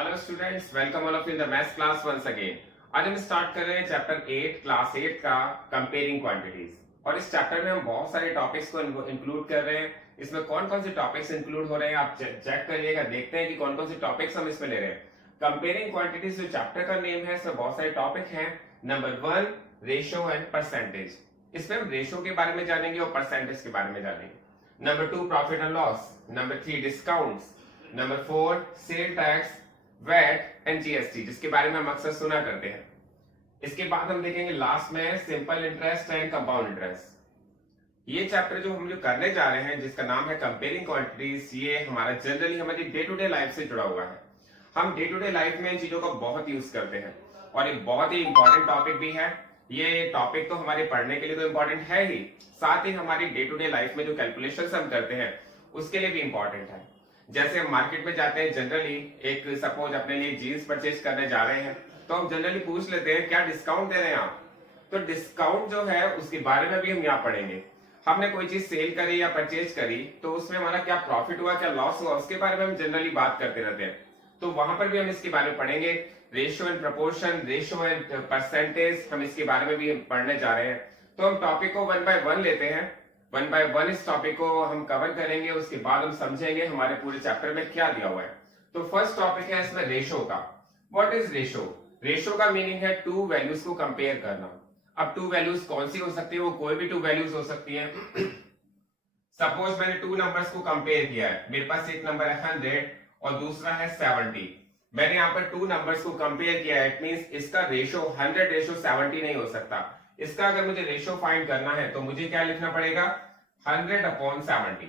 Hello students, welcome all of you in the maths class once again. आज हम start कर रहे हैं चैप्टर 8 क्लास 8 का कंपेयरिंग क्वांटिटीज। और इस चैप्टर में हम बहुत सारे टॉपिक्स को इंक्लूड कर रहे हैं। इसमें कौन कौन से टॉपिक्स इंक्लूड हो रहे हैं आप चेक करिएगा, देखते हैं कि कौन कौन से टॉपिक्स हम इसमें ले रहे हैं। कंपेयरिंग क्वांटिटीज जो चैप्टर का नेम है, इसमें बहुत सारे टॉपिक हैं। नंबर 1 रेशो एंड परसेंटेज, इसमें हम रेशो के बारे में जानेंगे और परसेंटेज के बारे में जानेंगे। Number 2 profit and loss. Number 3 discounts. Number 4 sale tax, VAT and GST, जिसके बारे में हम अक्सर सुना करते हैं। इसके बाद हम देखेंगे लास्ट में simple interest and compound interest. ये चैप्टर जो हम करने जा रहे हैं, जिसका नाम है कंपेयरिंग क्वांटिटीज, ये हमारा जनरली हमारी डे टू डे लाइफ से जुड़ा हुआ है। हम डे टू डे लाइफ में इन चीजों का बहुत यूज करते हैं और एक बहुत ही इंपॉर्टेंट टॉपिक भी है। ये टॉपिक तो हमारे पढ़ने के लिए तो इंपॉर्टेंट है ही, साथ ही हमारी डे टू डे लाइफ में जो कैलकुलेशन हम करते हैं उसके लिए भी इंपॉर्टेंट है। जैसे हम मार्केट में जाते हैं, जनरली एक सपोज अपने लिए जीन्स परचेज करने जा रहे हैं, तो हम जनरली पूछ लेते हैं क्या डिस्काउंट दे रहे हैं आप। तो डिस्काउंट जो है उसके बारे में भी हम यहाँ पढ़ेंगे। हमने कोई चीज सेल करी या परचेज करी तो उसमें हमारा क्या प्रॉफिट हुआ, क्या लॉस हुआ, उसके बारे में हम जनरली बात करते रहते हैं। तो वहां पर भी हम इसके बारे में पढ़ेंगे। Ratio and proportion, ratio and percentage, हम इसके बारे में भी पढ़ने जा रहे हैं। तो हम टॉपिक को 1 बाय 1 लेते हैं। 1 बाय 1 इस टॉपिक को हम कवर करेंगे, उसके बाद हम समझेंगे हमारे पूरे चैप्टर में क्या दिया हुआ है। तो फर्स्ट टॉपिक है इसमें रेशो का। What is ratio? रेशो का मीनिंग है टू वैल्यूज को कंपेयर करना। अब टू वैल्यूज कौन सी हो सकती है? वो कोई भी टू वैल्यूज हो सकती है। सपोज मैंने टू नंबर्स को कंपेयर किया है, मेरे पास एक नंबर है 100 और दूसरा है 70। मैंने यहाँ पर टू नंबर्स को कंपेयर किया है, इट मींस इसका रेशो 100 रेशो 70 नहीं हो सकता। इसका अगर मुझे रेशो फाइंड करना है तो मुझे क्या लिखना पड़ेगा? 100/70।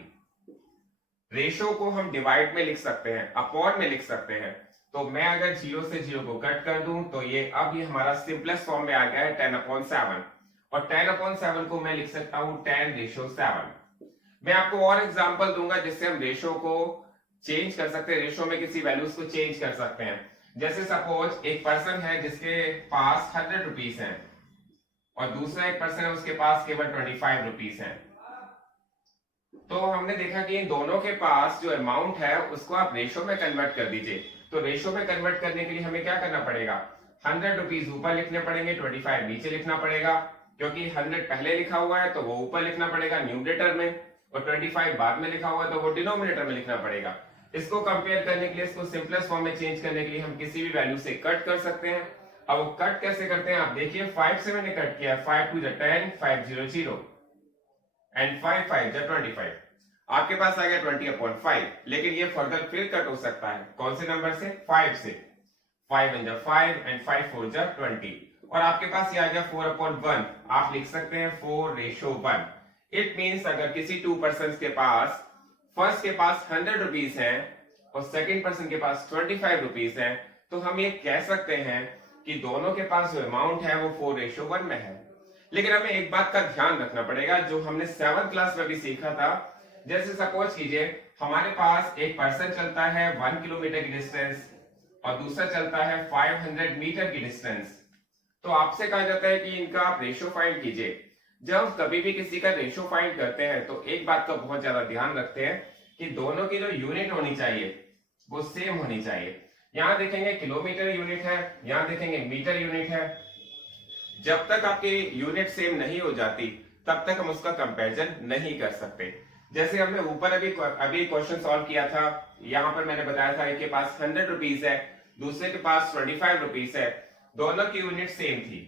रेशो को हम डिवाइड में लिख सकते हैं, अपॉन में लिख सकते हैं। तो मैं अगर 0 से 0 को कट कर दूं तो ये अब ये हमारा सिंपलेस्ट फॉर्म में आ गया है 10/7। और 10/7 को मैं लिख सकता हूं 10:7। मैं आपको और एग्जांपल दूंगा जिससे हम रेशो को चेंज कर सकते हैं, रेशो में किसी वैल्यूज को चेंज कर सकते हैं। जैसे सपोज एक पर्सन है जिसके पास 100 रुपीज है और दूसरा एक पर्सन है उसके पास केवल 25 रुपीज है। तो हमने देखा कि इन दोनों के पास जो अमाउंट है उसको आप रेशो में कन्वर्ट कर दीजिए। तो रेशो में कन्वर्ट करने के लिए हमें क्या करना पड़ेगा? 100 रुपीज ऊपर लिखने पड़ेंगे, 25 नीचे लिखना पड़ेगा। क्योंकि 100 पहले लिखा हुआ है तो वो ऊपर लिखना पड़ेगा न्यूमरेटर में, और 25 बाद में लिखा हुआ है तो वो डिनोमिनेटर में लिखना पड़ेगा। इसको कंपेयर करने के लिए, इसको सिंपलेस्ट फॉर्म में चेंज करने के लिए हम किसी भी वैल्यू से कट कर सकते हैं। अब वो कट कैसे करते हैं आप देखिए। 5 से मैंने कट किया, 5 2 10, 5 0 0 एंड 5 5 25। आपके पास आ गया 20/5। लेकिन ये फर्दर फिर कट हो सकता है, कौन से नंबर से? 5 से। 5 1 5 एंड 5 4 20। और आपके पास ये आ गया 4/1। आप लिख सकते हैं 4:1। इट मींस अगर किसी टू पर्सन के पास, फर्स्ट के पास 100 रुपीज है और सेकंड पर्सन के पास 25 रुपीज है, तो हम ये कह सकते हैं कि दोनों के पास जो अमाउंट है वो 4:1 में है। लेकिन हमें एक बात का ध्यान रखना पड़ेगा जो हमने 7th क्लास में भी सीखा था। जैसे सपोज कीजिए हमारे पास एक पर्सन चलता है 1 किलोमीटर की डिस्टेंस और दूसरा चलता है 500 मीटर की डिस्टेंस। तो आपसे कहा जाता है कि इनका आप रेशो फाइंड कीजिए। जब कभी भी किसी का रेशो फाइंड करते हैं तो एक बात का बहुत ज्यादा ध्यान रखते हैं कि दोनों की जो यूनिट होनी चाहिए वो सेम होनी चाहिए। यहां देखेंगे किलोमीटर यूनिट है, यहां देखेंगे मीटर यूनिट है। जब तक आपकी यूनिट सेम नहीं हो जाती तब तक हम उसका कंपैरिजन नहीं कर सकते। जैसे हमने ऊपर अभी क्वेश्चन सॉल्व किया था, यहां पर मैंने बताया था एक के पास 100 रुपीज है, दूसरे के पास 25 रुपीज है, दोनों की यूनिट सेम थी।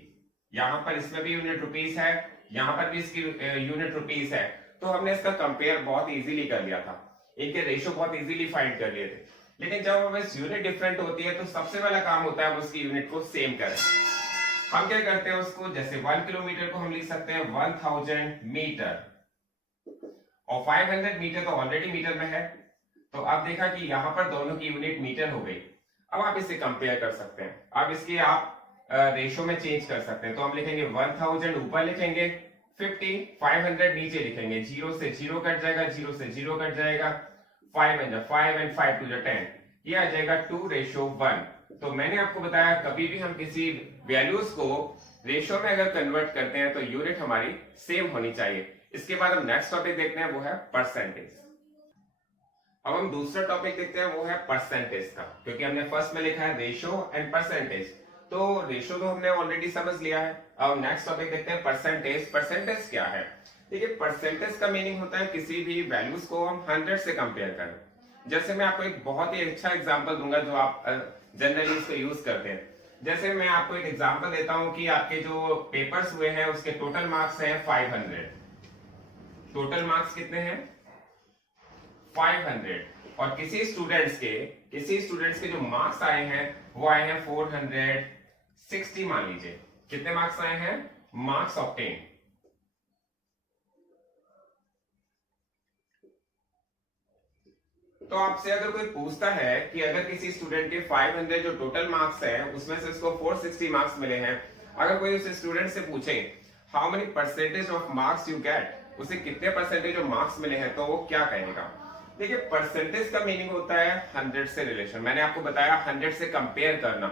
यहां पर इसमें भी यूनिट रुपीज है, यहां पर भी इसकी यूनिट रुपीज है। तो हमने इसका कंपेयर बहुत इजीली कर लिया था, इनके रेशो बहुत इजीली फाइंड कर लिए थे। लेकिन जब हमें यूनिट डिफरेंट होती है तो सबसे पहला काम होता है उसकी यूनिट को सेम करें। हम क्या करते हैं उसको, जैसे 1 किलोमीटर को हम लिख सकते हैं 1000 मीटर और 500 मीटर तो ऑलरेडी मीटर में है। तो अब देखा कि यहां पर दोनों की यूनिट मीटर हो गई। अब आप इसे कंपेयर कर सकते हैं, अब इसके आप रेशो में चेंज कर सकते हैं। तो हम लिखेंगे 1000 ऊपर लिखेंगे, 50 500 नीचे लिखेंगे। 0 से 0 कट जाएगा, 0 से 0 कट जाएगा, 5 1 5 एंड 5 2 10, ये आ जाएगा 2:1। तो मैंने आपको बताया कभी भी हम किसी वैल्यूज को रेशो में अगर कन्वर्ट करते हैं तो यूनिट हमारी सेम होनी चाहिए। इसके बाद हम नेक्स्ट टॉपिक देखते हैं, वो है परसेंटेज। अब हम दूसरा टॉपिक देखते हैं, वो है परसेंटेज का, क्योंकि हमने फर्स्ट में लिखा है रेशो एंड परसेंटेज। तो रेशो तो हमने ऑलरेडी समझ लिया है। अब नेक्स्ट टॉपिक देखते हैं परसेंटेज। परसेंटेज क्या है? देखिए, परसेंटेज का मीनिंग होता है किसी भी वैल्यूज को हम 100 से कंपेयर करें। जैसे मैं आपको एक बहुत ही अच्छा एग्जांपल दूंगा जो आप जनरली इसको यूज करते हैं। जैसे मैं आपको एक एग्जांपल देता हूं कि आपके जो पेपर्स हुए हैं उसके टोटल मार्क्स हैं 500। टोटल मार्क्स कितने हैं? 500। और किसी स्टूडेंट्स के जो मार्क्स आए हैं वो आए हैं 460। मान लीजिए कितने मार्क्स आए हैं? Marks obtain. तो आपसे अगर कोई पूछता है कि अगर किसी स्टूडेंट के 500 जो टोटल मार्क्स है उसमें से उसको 460 मार्क्स मिले हैं, अगर कोई उस स्टूडेंट से पूछे how many percentage of marks you get, उसे कितने परसेंटेज ऑफ मार्क्स मिले हैं, तो वो क्या कहेगा? देखिए, परसेंटेज का मीनिंग होता है 100 से रिलेशन। मैंने आपको बताया 100 से कंपेयर करना।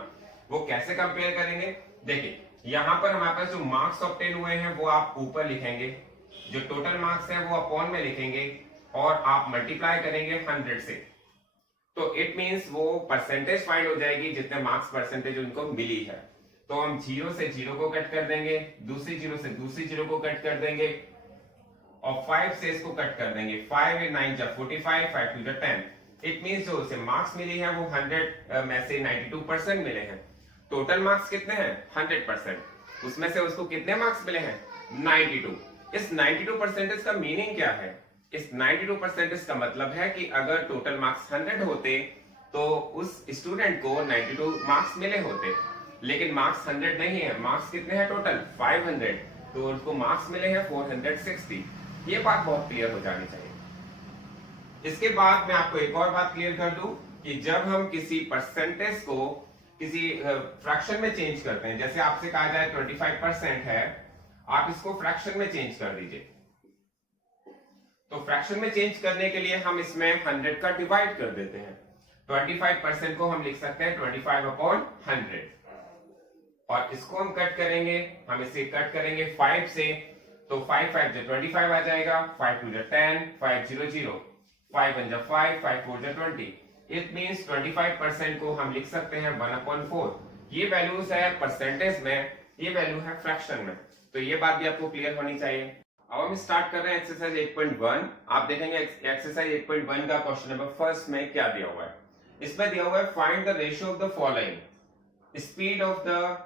वो कैसे कंपेयर करेंगे? देखिए, यहां पर हमारे पास जो मार्क्स ऑब्टेन हुए हैं वो आप ऊपर लिखेंगे, जो टोटल मार्क्स है वो अपॉन में लिखेंगे और आप मल्टीप्लाई करेंगे 100 से। तो इट मींस वो परसेंटेज फाइंड हो जाएगी जितने मार्क्स परसेंटेज उनको मिली है। तो हम 0 से 0 को कट कर देंगे, दूसरी 0 से दूसरी 0 को कट कर देंगे और 5 से इसको कट कर देंगे। 5 9 जा 45, 5 2 जा 10। इट मींस जो उसे मार्क्स मिली है वो 100 में से 92% मिले हैं। टोटल मार्क्स कितने हैं? 100%। उसमें से उसको कितने मार्क्स मिले हैं? 92। इस 92% का मीनिंग क्या है? इस 92% का मतलब है कि अगर टोटल मार्क्स 100 होते तो उस स्टूडेंट को 92 मार्क्स मिले होते, लेकिन मार्क्स 100 नहीं है। मार्क्स कितने हैं टोटल? 500। तो उसको मार्क्स मिले हैं 460। ये बात बहुत क्लियर हो जानी चाहिए। इसके बाद मैं आपको एक और बात क्लियर कर दूं कि जब हम किसी परसेंटेज को किसी फ्रैक्शन में चेंज करते हैं, जैसे आपसे कहा जाए 25% है, आप इसको फ्रैक्शन में चेंज कर दीजिए। तो फ्रैक्शन में चेंज करने के लिए हम इसमें 100 का डिवाइड कर देते हैं। 25% को हम लिख सकते हैं 25/100 और इसको हम कट करेंगे, हम इसे कट करेंगे 5 से। तो 5 5 जो 25 आ जाएगा, 5 2 जो 10, 5 0 0, 5 1 जो 5, 5 4 जो 20। इट मींस 25% को हम लिख सकते हैं 1/4। ये वैल्यूज है परसेंटेज में, ये वैल्यू है फ्रैक्शन में। तो ये बात भी आपको क्लियर होनी चाहिए। अब हम स्टार्ट कर रहे हैं एक्सरसाइज 8.1। आप देखेंगे एक्सरसाइज 8.1 का क्वेश्चन नंबर फर्स्ट में क्या दिया हुआ है। इसमें दिया हुआ है find the ratio of the following speed of the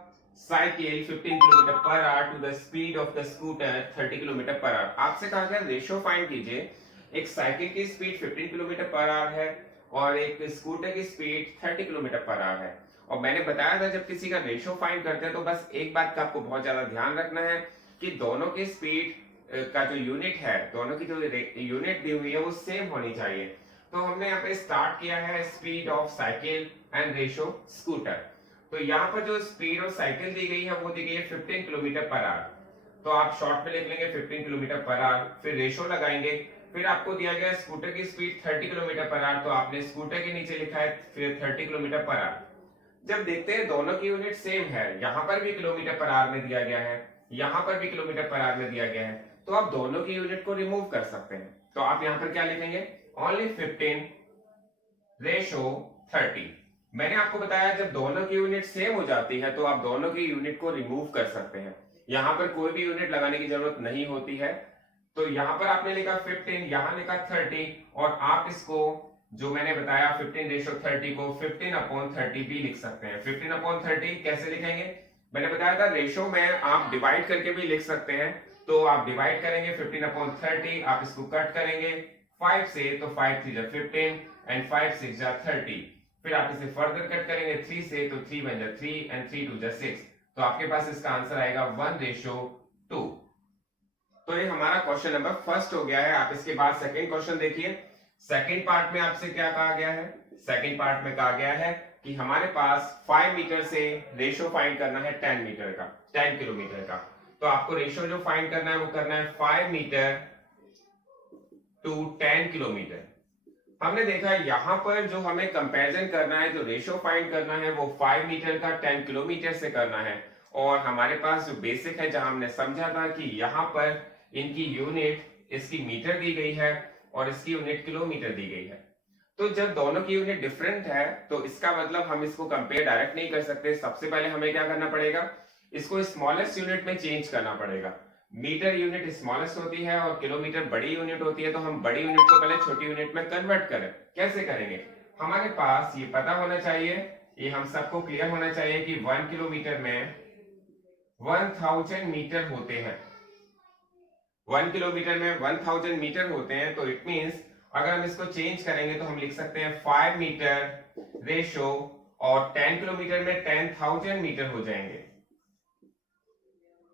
cycle 15 kilometre per hour to the speed of the scooter 30 kilometre per hour. आपसे कहा गया रेशियो फाइंड कीजिए। एक साइकिल की स्पीड 15 किलोमीटर पर आवर है और एक स्कूटर की स्पीड 30 किलोमीटर पर आवर है। और मैंने बताया था जब किसी का रेशियो फाइंड करते हैं तो बस एक बात का आपको बहुत ज्यादा ध्यान रखना है कि दोनों की स्पीड का जो यूनिट है, दोनों की जो यूनिट दी हुई है वो सेम होनी चाहिए। तो हमने यहाँ पे स्टार्ट किया है speed of cycle and ratio scooter. तो यहाँ पर जो स्पीड ऑफ साइकिल दी गई है वो दी गई है 15 किलोमीटर पर आवर। तो आप शॉर्ट में लिख लेंगे 15 किलोमीटर पर आवर, फिर रेशियो लगाएंगे। फिर आपको दिया गया स्कूटर की स्पीड 30 किलोमीटर पर आवर, तो आपने स्कूटर के नीचे लिखा है फिर 30 किलोमीटर पर आवर। जब देखते हैं दोनों की यूनिट सेम है, यहाँ पर भी किलोमीटर पर आवर में दिया गया है, यहाँ पर भी किलोमीटर पर आवर में दिया गया है, तो आप दोनों की यूनिट को रिमूव कर सकते हैं। तो आप यहां पर क्या लिखेंगे? Only 15 ratio 30। मैंने आपको बताया जब दोनों की यूनिट सेम हो जाती है तो आप दोनों की यूनिट को रिमूव कर सकते हैं। यहां पर कोई भी यूनिट लगाने की जरूरत नहीं होती है। तो यहां पर आपने लिखा 15, यहां लिखा 30 और आप इसको जो मैंने बताया 15 रेशो 30 को 15/30 भी लिख सकते हैं। 15/30 कैसे लिखेंगे? मैंने बताया था रेशो में आप डिवाइड करके भी लिख सकते हैं। तो आप डिवाइड करेंगे 15/30, आप इसको कट करेंगे 5 से, तो 5 3 जा 15 एंड 5 6 जा 30। फिर आप इसे फर्दर कट करेंगे 3 से, तो 3 1 जा 3 एंड 3 2 जा 6। तो आपके पास इसका आंसर आएगा 1:2। तो ये हमारा क्वेश्चन नंबर फर्स्ट हो गया है। आप इसके बाद सेकंड क्वेश्चन देखिए। सेकंड पार्ट में आपसे क्या कहा गया है? सेकंड पार्ट में कहा गया है कि हमारे पास 5 मीटर से रेशो फाइंड करना है 10 मीटर का, 10 किलोमीटर का। तो आपको रेशो जो फाइंड करना है वो करना है 5 मीटर टू 10 किलोमीटर। हमने देखा यहां पर जो हमें कंपैरिजन करना है, जो रेशो फाइंड करना है वो 5 मीटर का 10 किलोमीटर से करना है। और हमारे पास जो बेसिक है, जहां हमने समझा था कि यहां पर इनकी यूनिट इसकी मीटर दी गई है और इसकी यूनिट किलोमीटर दी गई है। तो जब दोनों की यूनिट डिफरेंट है तो इसका मतलब हम इसको कंपेयर डायरेक्ट नहीं कर सकते। सबसे पहले हमें क्या करना पड़ेगा, इसको स्मॉलेस्ट यूनिट में चेंज करना पड़ेगा। मीटर यूनिट स्मॉलेस्ट होती है और किलोमीटर बड़ी यूनिट होती है, तो हम बड़ी यूनिट को पहले छोटी यूनिट में कन्वर्ट करें। कैसे करेंगे, हमारे पास ये पता होना चाहिए, ये हम सबको क्लियर होना चाहिए कि 1 किलोमीटर में 1000 मीटर होते हैं। 1 किलोमीटर में 1000 मीटर होते हैं, तो इट मींस अगर हम इसको चेंज करेंगे तो हम लिख सकते हैं 5 मीटर रेशो, और 10 किलोमीटर में 10,000 मीटर हो जाएंगे।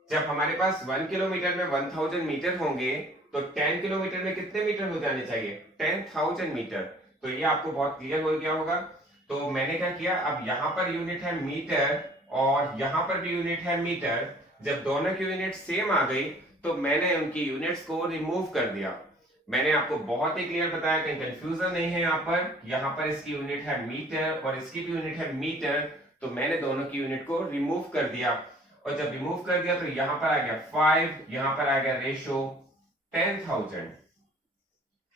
जब हमारे पास 1 किलोमीटर में 1000 मीटर होंगे तो 10 किलोमीटर में कितने मीटर हो जाने चाहिए, 10,000 मीटर। तो ये आपको बहुत क्लियर हो गया होगा। तो मैंने क्या किया, अब यहां पर यूनिट है मीटर और यहां पर भी यूनिट है मीटर। जब दोनों की यूनिट सेम आ गई तो मैंने उनकी यूनिट्स को रिमूव कर दिया। मैंने आपको बहुत ही क्लियर बताया, कहीं कंफ्यूजन नहीं है। यहाँ पर इसकी यूनिट है मीटर और इसकी भी यूनिट है मीटर, तो मैंने दोनों की यूनिट को रिमूव कर दिया। और जब रिमूव कर दिया तो यहां पर आ गया 5, यहां पर आ गया रेशो 10,000।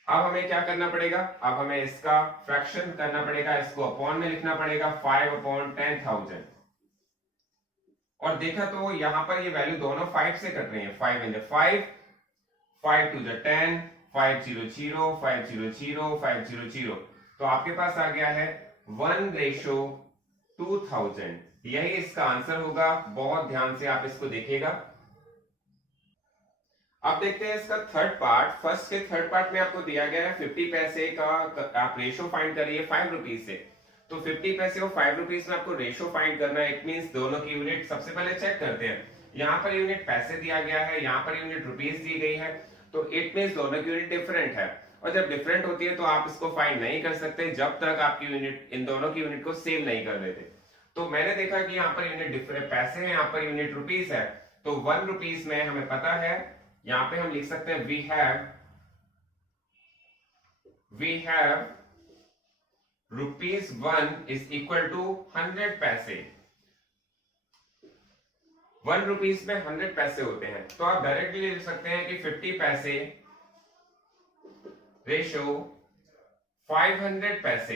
अब हमें क्या करना पड़ेगा, अब हमें इसका फ्रैक्शन करना पड़ेगा, इसको अपॉन में लिखना पड़ेगा 5/10,000। और देखा तो यहां पर ये वैल्यू दोनों 5 से कट रही है, 5 इन 5, 5 टू 10, 500, 500, 500। तो आपके पास आ गया है 1/2000। यही इसका आंसर होगा। बहुत ध्यान से आप इसको देखिएगा। अब देखते हैं इसका थर्ड पार्ट। फर्स्ट के थर्ड पार्ट में आपको दिया गया है 50 पैसे का आप रेशो फाइंड करिए 5 रुपीज से। तो 50 पैसे और 5 रुपीज में आपको रेशो फाइंड करना है। इट मींस दोनों की यूनिट सबसे पहले चेक करते हैं। यहाँ पर यूनिट पैसे दिया गया है, यहाँ पर यूनिट रुपीज दी गई है, तो इट मींस दोनों की यूनिट डिफरेंट है। और जब डिफरेंट होती है तो आप इसको फाइंड नहीं कर सकते जब तक आपकी यूनिट इन दोनों की यूनिट को सेम नहीं कर देते। तो मैंने देखा कि यहाँ पर यूनिट डिफरेंट पैसे हैं, यहाँ पर यूनिट रुपीज है। तो 1 रुपीज में हमें पता है, यहां पे हम लिख सकते हैं we have ₹1 is equal to 100 paise. 1 rupees में 100 पैसे होते हैं, तो आप डायरेक्टली लिख सकते हैं कि 50 पैसे रेशो 500 पैसे।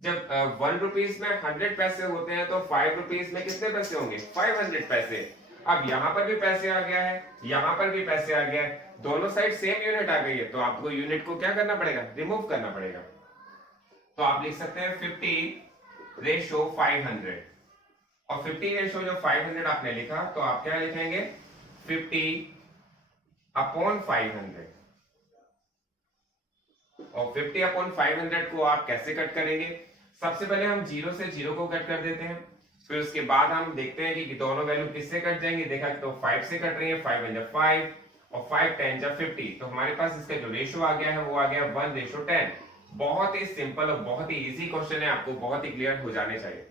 जब 1 रुपीज में 100 पैसे होते हैं तो 5 रुपीज में कितने पैसे होंगे, 500 पैसे। अब यहां पर भी पैसे आ गया है, यहां पर भी पैसे आ गया है, दोनों साइड सेम यूनिट आ गई है, तो आपको यूनिट को क्या करना पड़ेगा, रिमूव करना पड़ेगा। तो आप लिख सकते हैं 50 रेशो 500। और 50 रेशो जो 500 आपने लिखा, तो आप क्या लिखेंगे, 50/500। और 50/500 को आप कैसे कट करेंगे, सबसे पहले हम 0 से 0 को कट कर देते हैं, फिर उसके बाद हम देखते हैं कि दोनों वैल्यू किससे कट जाएंगे। देखा तो 5 से कट रही है, 5 × 5 और 5 10 × 50। तो हमारे पास इसका जो रेशो आ गया है वो आ गया 1:10। बहुत ही सिंपल और बहुत ही इजी क्वेश्चन है, आपको बहुत ही क्लियर हो जाने चाहिए।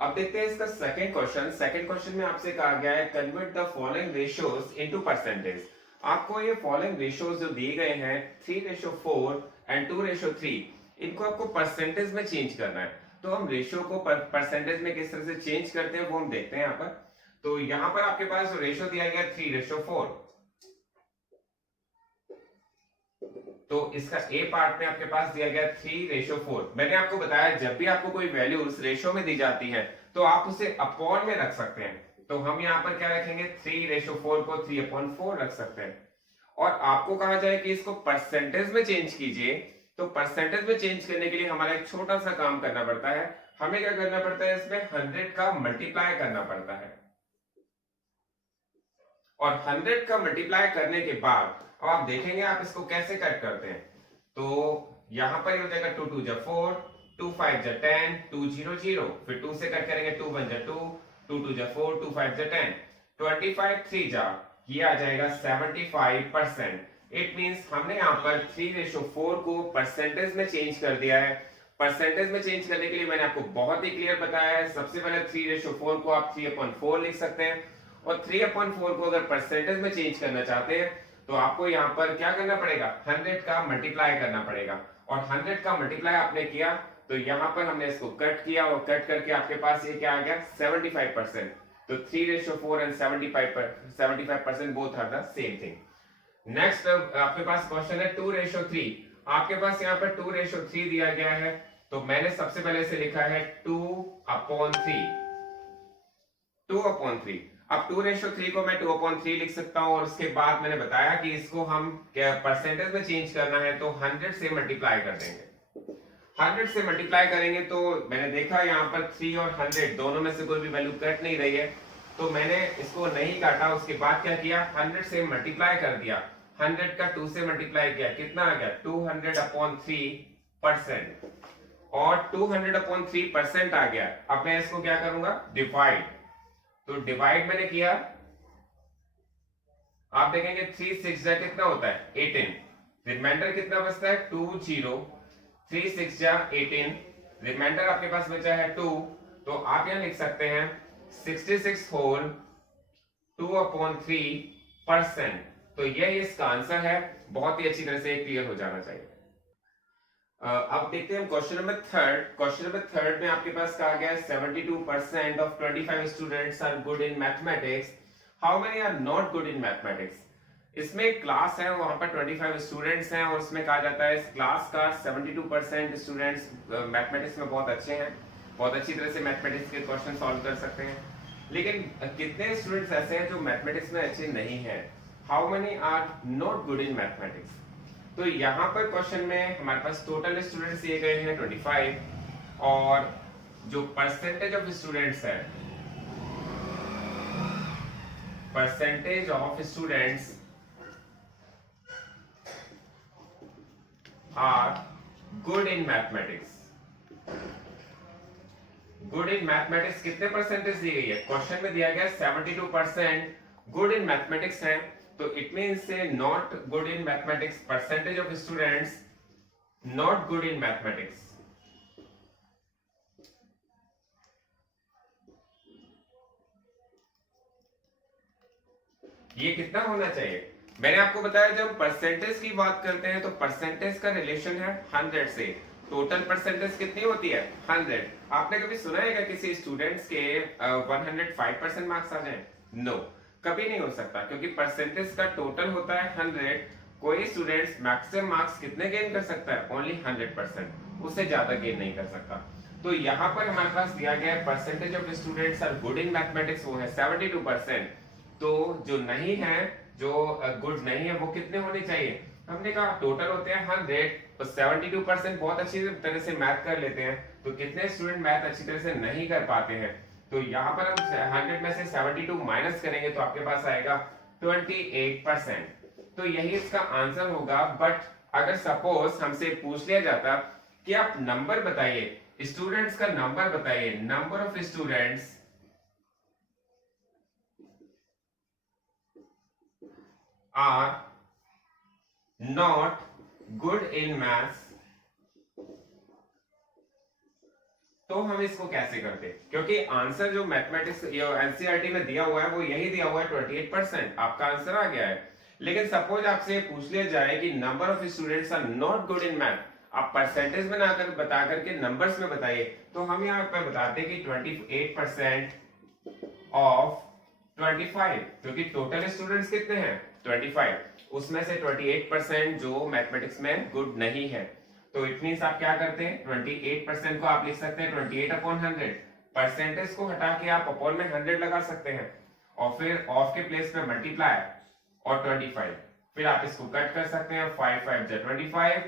अब देखते हैं इसका सेकंड क्वेश्चन। सेकंड क्वेश्चन में आपसे कहा गया है convert the following ratios into percentage. आपको ये फॉलोइंग रेशियोज जो दिए गए हैं 3:4 एंड 2:3, इनको आपको परसेंटेज में चेंज करना है। तो हम रेशियो को परसेंटेज में किस तरह से चेंज करते हैं वो हम देखते हैं यहाँ पर। तो यहाँ पर आपके पास रेशियो दिया गया 3:4, तो इसका ए पार्ट में आपके पास दिया गया 3:4। मैंने आपको बताया जब भी आपको कोई वैल्यू उस रेशियो में दी जाती है तो आप उसे अपॉन में रख सकते हैं। तो हम यहाँ पर क्या रखेंगे, 3:4 को 3/4 रख सकते हैं। और आपको कहा जाए कि इसको परसेंटेज में चेंज कीजिए, तो परसेंटेज में चेंज करने के लिए हमारा एक छोटा सा काम करना पड़ता है। हमें क्या करना पड़ता है, इसमें 100 का मल्टीप्लाई करना पड़ता है। और 100 का मल्टीप्लाई करने के बाद अब आप देखेंगे आप इसको कैसे कट करते हैं। तो यहां पर हो जाएगा 2 × 2 = 4, 2 × 5 = 10, 2 0 0, फिर 2 से कट करेंगे 2 1 = 2, 2 2 = 4, 2 5 = 10, 25 3 जा, ये आ जाएगा 75%। इट मींस हमने यहाँ पर 3:4 को परसेंटेज में चेंज कर दिया है। परसेंटेज में चेंज करने के लिए मैंने आपको बहुत ही क्लियर बताया है। सबसे पहले 3:4 को आप 3/4 लिख सकते हैं, और 3/4 को अगर परसेंटेज में चेंज करना चाहते हैं तो आपको यहाँ पर क्या करना पड़ेगा, 100 का मल्टीप्लाई करना पड़ेगा। और 100 का मल्टीप्लाई आपने किया तो यहाँ पर हमने इसको कट किया, और कट करके आपके पास ये क्या आ गया, 75%। तो 3:4 and 75% both are the same thing. Next आपके पास क्वेश्चन है 2:3। आपके पास यहाँ पर 2:3 दिया गया है, तो मैंने सबसे पहले से लिखा है 2/3। 2/3। अब 2:3 को मैं 2/3 लिख सकता हूं, और उसके बाद मैंने बताया कि इसको हम क्या परसेंटेज में चेंज करना है, तो 100 से मल्टीप्लाई कर देंगे। 100 से मल्टीप्लाई करेंगे तो मैंने देखा यहाँ पर 3 और 100 दोनों में से कोई भी वैल्यू कट नहीं रही है, तो मैंने इसको नहीं काटा। उसके बाद क्या किया, 100 से मल्टीप्लाई कर दिया। 100 का 2 से मल्टीप्लाई किया, कितना आ गया 200/3%, और 200/3% आ गया। अब मैं इसको क्या करूंगा, डिवाइड। तो डिवाइड मैंने किया, आप देखेंगे 3 6 जा कितना होता है 18, रिमाइंडर कितना बचता है 20। 3 6 जा 18, रिमाइंडर आपके पास बचा है 2, तो आप यहां लिख सकते हैं 66 होल 2/3%। तो यही इसका आंसर है। बहुत ही अच्छी तरह से क्लियर हो जाना चाहिए। अब देखते हैं question number third. Question number third में आपके पास कहा गया है 72% of 25 students are good in mathematics, how many are not good in mathematics. इसमें एक क्लास है, वहां पर 25 स्टूडेंट्स हैं, और उसमें कहा जाता है इस क्लास का 72% स्टूडेंट्स मैथमेटिक्स में बहुत अच्छे हैं, बहुत अच्छी तरह से मैथमेटिक्स के क्वेश्चन सॉल्व कर सकते हैं। लेकिन कितने स्टूडेंट्स ऐसे हैं जो मैथमेटिक्स में अच्छे नहीं हैं, how many are not good in mathematics. तो यहाँ पर क्वेश्चन में हमारे पास टोटल स्टूडेंट्स दिए गए हैं 25, और जो परसेंटेज ऑफ स्टूडेंट्स है, percentage of students are good in mathematics. Good in mathematics कितने परसेंटेज दी गई है, क्वेश्चन में दिया गया 72% गुड इन मैथमेटिक्स है, तो इट मींस से not good in mathematics, percentage of students not good in mathematics. ये कितना होना चाहिए, मैंने आपको बताया जब परसेंटेज की बात करते हैं तो परसेंटेज का रिलेशन है 100 से। टोटल परसेंटेज कितनी होती है 100। आपने कभी सुना है क्या किसी स्टूडेंट्स के 105% मार्क्स आ जाए? नो, कभी नहीं हो सकता, क्योंकि परसेंटेज का टोटल होता है 100। कोई स्टूडेंट्स मैक्सिमम मार्क्स कितने गेन कर सकता है, ओनली 100%, उससे ज्यादा गेन नहीं कर सकता। तो यहाँ पर हमारे पास दिया गया है percentage of students are good in mathematics, वो है 72%। तो जो नहीं है, जो गुड नहीं है, वो कितने होने चाहिए, हमने कहा टोटल होते हैं 100, तो 72% बहुत अच्छी तरह से मैथ कर लेते हैं, तो कितने स्टूडेंट मैथ अच्छी तरह से नहीं कर पाते हैं। तो यहाँ पर हम 100 में से 72 माइनस करेंगे तो आपके पास आएगा 28%। तो यही इसका आंसर होगा। बट अगर सपोज हमसे पूछ लिया जाता कि आप नंबर बताइए, स्टूडेंट्स का नंबर बताइए, number of students are not good in maths, तो हम इसको कैसे करते, क्योंकि आंसर जो मैथमेटिक्स एनसीईआरटी में दिया हुआ है वो यही दिया हुआ है 28%, आपका आंसर आ गया है। लेकिन सपोज आपसे पूछ लिया जाए कि number of students are not good in math, आप परसेंटेज में ना कर बता करके नंबर्स में बताइए, तो हम यहाँ पर बताते हैं कि 28% ऑफ 25, क्योंकि टोटल स्टूडेंट्स कितने हैं 25, उसमें से 28% जो मैथमेटिक्स में गुड नहीं है। तो इट मींस आप क्या करते हैं, 28% को आप लिख सकते हैं 28/100, परसेंटेज को हटा के आप अपॉन में 100 लगा सकते हैं, और फिर ऑफ के प्लेस पे मल्टीप्लाई और 25, फिर आप इसको कट कर सकते हैं। 5 5 जा 25,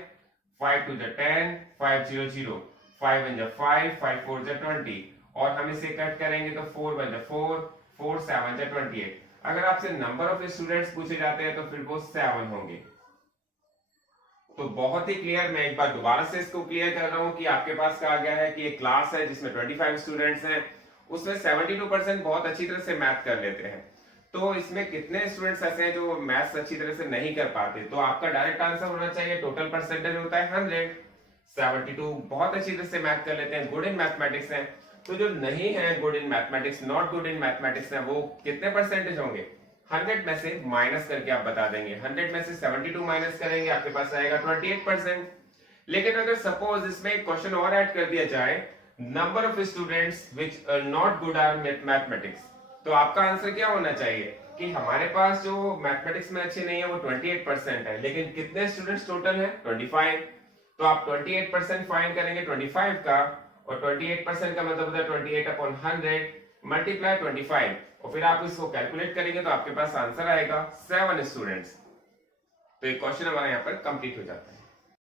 5 2 जा 10, 5 0 0, 5 1 जा 5, 5 4 जा 20, और हम इसे कट करेंगे तो 4 1 जा 4, 4 7 जा 28। अगर आपसे नंबर ऑफ स्टूडेंट्स पूछे जाते हैं तो फिर वो 7 होंगे। तो बहुत ही क्लियर, मैं एक बार दोबारा से इसको क्लियर कर रहा हूं कि आपके पास कहा गया है कि एक क्लास है जिसमें 25 स्टूडेंट्स हैं, उसमें 72% बहुत अच्छी तरह से मैथ कर लेते हैं। तो इसमें कितने स्टूडेंट्स ऐसे हैं जो मैथ्स अच्छी तरह से नहीं कर पाते, तो आपका डायरेक्ट आंसर होना चाहिए, टोटल परसेंटेज होता है 100, 72 बहुत अच्छी तरह से मैथ कर लेते हैं, गुड इन मैथमेटिक्स हैं। तो जो नहीं है good in mathematics, not good in mathematics है, वो कितने परसेंटेज होंगे, 100 में से माइनस करके आप बता देंगे। 100 में से 72 माइनस करेंगे, आपके पास आएगा 28%। लेकिन अगर सपोज इसमें एक क्वेश्चन और ऐड कर दिया जाए, number of students which not good are mathematics, तो आपका आंसर क्या होना चाहिए, कि हमारे पास जो मैथमेटिक्स में अच्छे नहीं है वो 28% है, लेकिन कितने स्टूडेंट्स टोटल है 25। तो आप 28% फाइंड करेंगे 25 का, और 28% का मतलब होता है 28/100 मल्टीप्लाई 25, और फिर आप इसको कैलकुलेट करेंगे तो आपके पास आंसर आएगा 7 स्टूडेंट्स। तो एक क्वेश्चन हमारा यहाँ पर कंप्लीट हो जाता है।